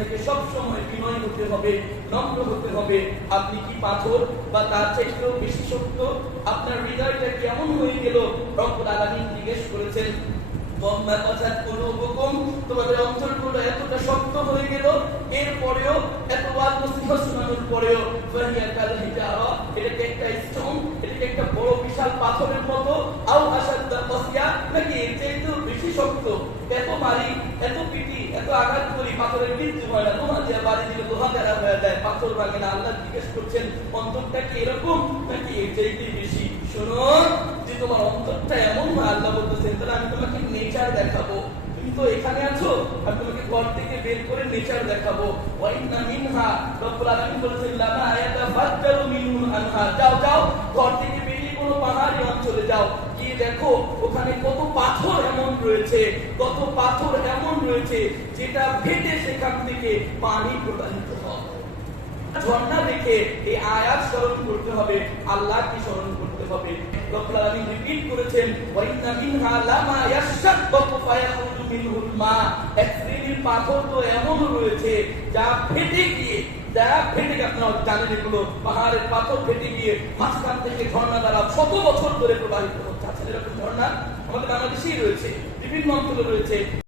আপনাকে সব সময় বিনয় হতে হবে, নম্র হতে হবে। আপনি কি পাথর বা তার চাইতেও বেশি শক্ত? আপনার হৃদয়টা কেমন হয়ে গেল? রব্বুল আলামিন জিজ্ঞেস করেছেন, তোমাদের অন্তরগুলো এতটা শক্ত হয়ে গেল, এরপরেও এত ওয়াজ নসিহত শোনানোর পরেও এটাকে একটা স্টোন, এটাকে একটা বড় বিশাল পাথরের মতো, আও আসাদ্দা কসিয়া, নাকি এর চাইতেও বেশি শক্ত? এত মারি, এত পিটি, এত আঘাত করি, পাথরের মৃত্যু হয় না। লোহা দিয়ে বাড়ি দিলে লোহা দ্বারা হয়ে যায়, পাথর ভাঙে না। আল্লাহ জিজ্ঞেস করছেন, অন্তরটা কি এরকম নাকি এর চাইতে বেশি? শুনুন, যে তোমার অন্তরটা এমন হয়, আল্লাহ বলতেছেন, তাহলে আমি তোমাকে নেচার দেখাবো। তুমি তো এখানে আছো, আমি তোমাকে ঘর থেকে বের করে নেচার দেখাবো। ওয়াইন্না মিনহা, রব্বুল আলামিন বলেছেন, লামা ইয়াতাফাজ্জারু মিনহুল আনহার। যাও যাও, ঘর থেকে বেরিয়ে কোনো পাহাড়ি অঞ্চলে যাও, গিয়ে দেখো ওখানে কত পাথর এমন রয়েছে, কত পাথর এমন রয়েছে যেটা ফেটে সেখান থেকে পানি প্রবাহিত হয়। ঝর্ণা দেখে এই আয়াত স্মরণ করতে হবে, আল্লাহকে স্মরণ করতে হবে। রব্বুল আলামিন রিপিট করেছেন, ওয়াইন্না মিনহা লামা ইয়াশাক্কাকু ফায়াখরুজু মিনহুল মা। এক শ্রেণীর পাথর তো এমন রয়েছে যা ফেটে গিয়ে, আপনারা জানেন এগুলো, পাহাড়ের পাথর ফেটে গিয়ে মাঝখান থেকে ঝর্ণা দ্বারা শত বছর ধরে প্রবাহিত হচ্ছে। এরকম ঝর্ণা আমাদের বাংলাদেশেই রয়েছে, বিভিন্ন অঞ্চলে রয়েছে।